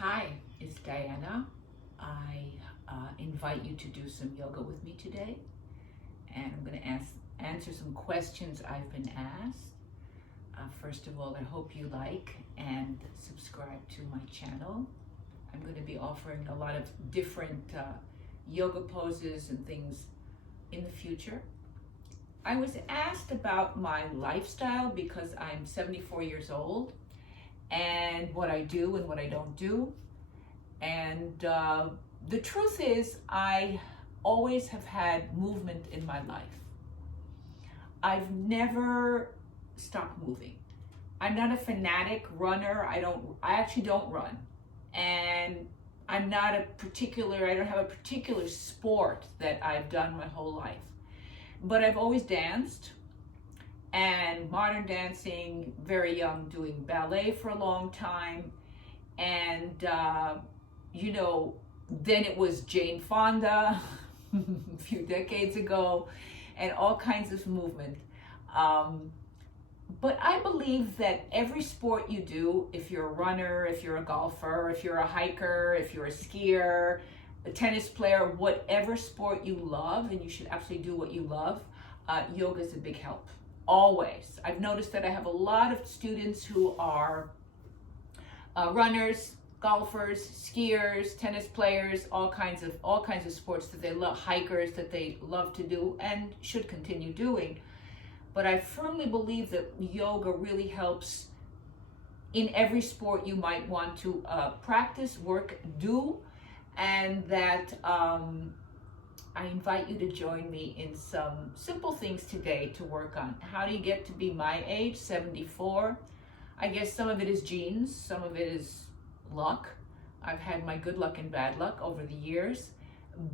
Hi, it's Diana. I invite you to do some yoga with me today, and I'm going to answer some questions I've been asked. First of all, I hope you like and subscribe to my channel. I'm going to be offering a lot of different yoga poses and things in the future. I was asked about my lifestyle because I'm 74 years old and what I do and what I don't do. And the truth is, I always have had movement in my life. I've never stopped moving. I'm not a fanatic runner. I actually don't run. And I don't have a particular sport that I've done my whole life. But I've always danced, and modern dancing, very young, doing ballet for a long time. And, then it was Jane Fonda a few decades ago, and all kinds of movement. But I believe that every sport you do, if you're a runner, if you're a golfer, if you're a hiker, if you're a skier, a tennis player, whatever sport you love, and you should absolutely do what you love, yoga is a big help. Always. I've noticed that I have a lot of students who are runners, golfers, skiers, tennis players, all kinds of sports that they love, hikers that they love to do and should continue doing. But I firmly believe that yoga really helps in every sport you might want to practice, work, do, and that I invite you to join me in some simple things today to work on. How do you get to be my age, 74? I guess some of it is genes, some of it is luck. I've had my good luck and bad luck over the years,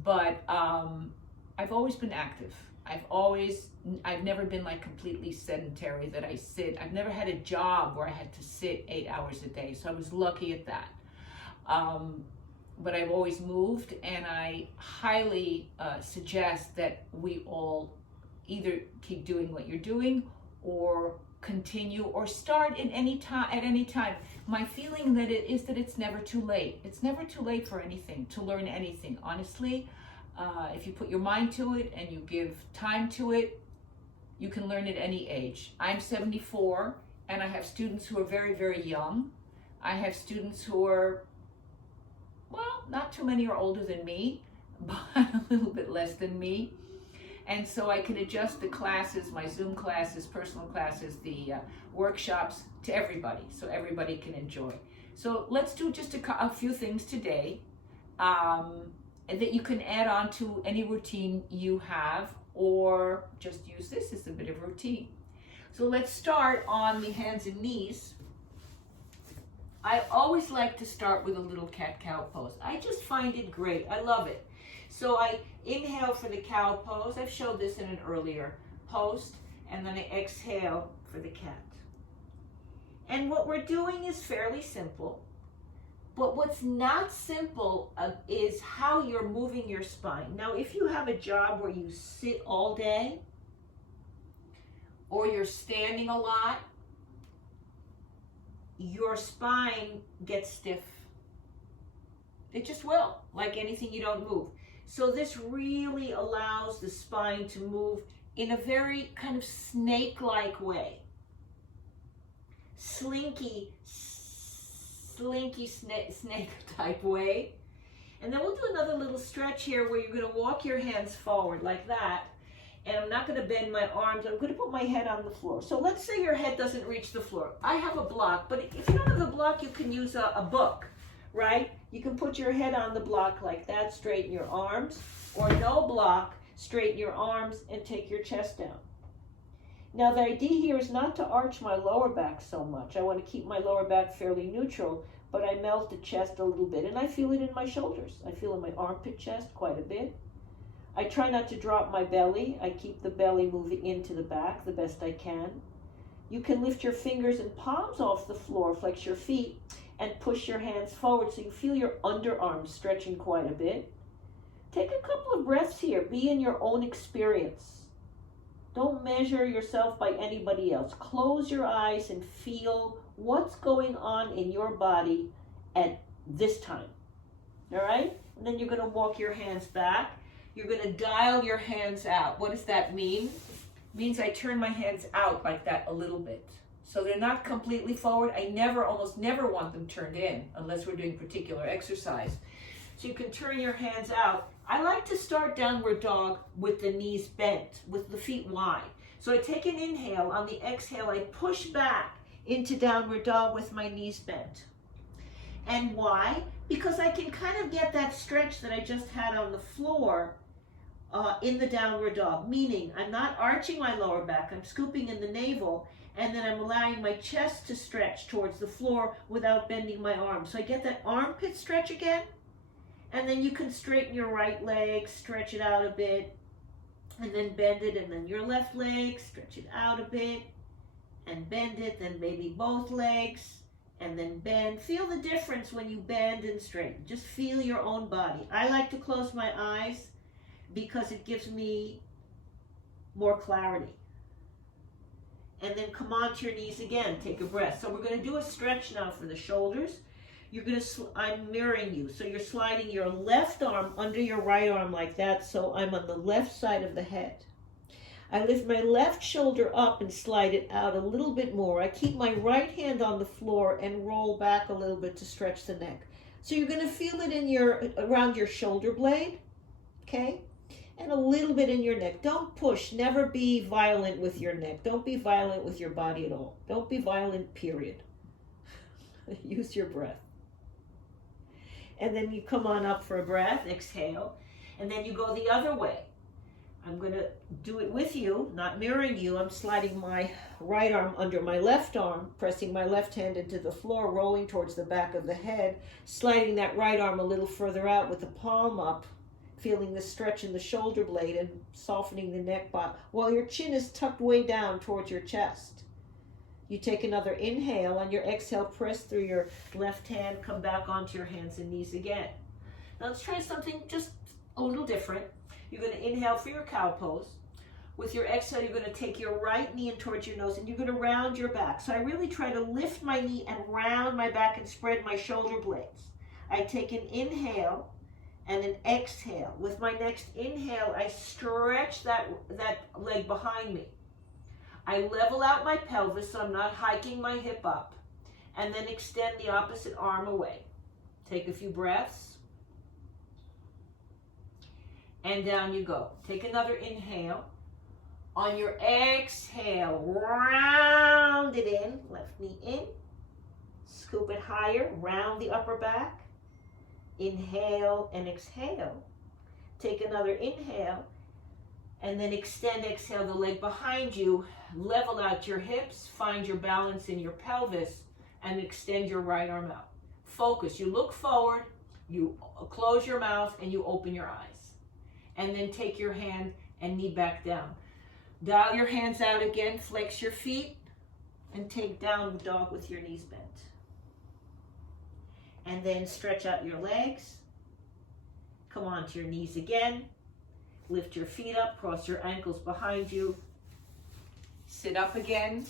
but I've always been active. I've never been like completely sedentary that I sit. I've never had a job where I had to sit 8 hours a day, so I was lucky at that. But I've always moved, and I highly suggest that we all either keep doing what you're doing or continue or start at any time. My feeling that it's never too late. It's never too late for anything, to learn anything. Honestly, if you put your mind to it and you give time to it, you can learn at any age. I'm 74, and I have students who are very, very young. I have students who are, well, not too many are older than me, but a little bit less than me. And so I can adjust the classes, my Zoom classes, personal classes, the workshops to everybody, so everybody can enjoy. So let's do just a few things today that you can add on to any routine you have, or just use this as a bit of routine. So let's start on the hands and knees. I always like to start with a little cat-cow pose. I just find it great. I love it. So I inhale for the cow pose. I've showed this in an earlier post. And then I exhale for the cat. And what we're doing is fairly simple. But what's not simple is how you're moving your spine. Now, if you have a job where you sit all day, or you're standing a lot, your spine gets stiff. It just will, like anything you don't move. So this really allows the spine to move in a very kind of snake-like way. Slinky snake type way. And then we'll do another little stretch here where you're going to walk your hands forward like that. And I'm not going to bend my arms. I'm going to put my head on the floor. So let's say your head doesn't reach the floor. I have a block, but if you don't have a block, you can use a book, right? You can put your head on the block like that, straighten your arms, or no block, straighten your arms and take your chest down. Now the idea here is not to arch my lower back so much. I want to keep my lower back fairly neutral, but I melt the chest a little bit, and I feel it in my shoulders. I feel in my armpit chest quite a bit. I try not to drop my belly. I keep the belly moving into the back the best I can. You can lift your fingers and palms off the floor, flex your feet, and push your hands forward so you feel your underarms stretching quite a bit. Take a couple of breaths here. Be in your own experience. Don't measure yourself by anybody else. Close your eyes and feel what's going on in your body at this time. All right? And then you're going to walk your hands back. You're going to dial your hands out. What does that mean? It means I turn my hands out like that a little bit. So they're not completely forward. I almost never want them turned in unless we're doing particular exercise. So you can turn your hands out. I like to start downward dog with the knees bent, with the feet wide. So I take an inhale. On the exhale, I push back into downward dog with my knees bent. And why? Because I can kind of get that stretch that I just had on the floor in the downward dog, meaning I'm not arching my lower back, I'm scooping in the navel, and then I'm allowing my chest to stretch towards the floor without bending my arms. So I get that armpit stretch again, and then you can straighten your right leg, stretch it out a bit, and then bend it, and then your left leg, stretch it out a bit, and bend it, then maybe both legs, and then bend. Feel the difference when you bend and straighten. Just feel your own body. I like to close my eyes because it gives me more clarity. And then come onto your knees again. Take a breath. So we're going to do a stretch now for the shoulders. You're going to, I'm mirroring you. So you're sliding your left arm under your right arm like that. So I'm on the left side of the head. I lift my left shoulder up and slide it out a little bit more. I keep my right hand on the floor and roll back a little bit to stretch the neck. So you're going to feel it around your shoulder blade, okay? And a little bit in your neck. Don't push. Never be violent with your neck. Don't be violent with your body at all. Don't be violent, period. Use your breath. And then you come on up for a breath, exhale, and then you go the other way. I'm going to do it with you, not mirroring you. I'm sliding my right arm under my left arm, pressing my left hand into the floor, rolling towards the back of the head, sliding that right arm a little further out with the palm up, feeling the stretch in the shoulder blade and softening the neck while your chin is tucked way down towards your chest. You take another inhale. On your exhale, press through your left hand, come back onto your hands and knees again. Now let's try something just a little different. You're going to inhale for your cow pose. With your exhale, you're going to take your right knee in towards your nose and you're going to round your back. So I really try to lift my knee and round my back and spread my shoulder blades. I take an inhale and an exhale. With my next inhale, I stretch that leg behind me. I level out my pelvis so I'm not hiking my hip up, and then extend the opposite arm away. Take a few breaths. And down you go. Take another inhale. On your exhale, round it in. Left knee in. Scoop it higher. Round the upper back. Inhale and exhale. Take another inhale. And then extend, exhale the leg behind you. Level out your hips. Find your balance in your pelvis. And extend your right arm out. Focus. You look forward. You close your mouth and you open your eyes. And then take your hand and knee back down. Dial your hands out again, flex your feet, and take downward dog with your knees bent. And then stretch out your legs. Come onto your knees again. Lift your feet up, cross your ankles behind you. Sit up again.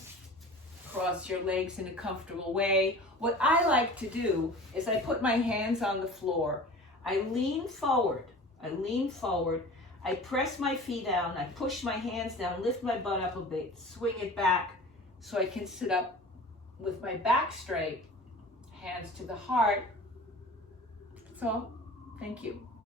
Cross your legs in a comfortable way. What I like to do is I put my hands on the floor. I lean forward. I press my feet down, I push my hands down, lift my butt up a bit, swing it back so I can sit up with my back straight, hands to the heart. So, thank you.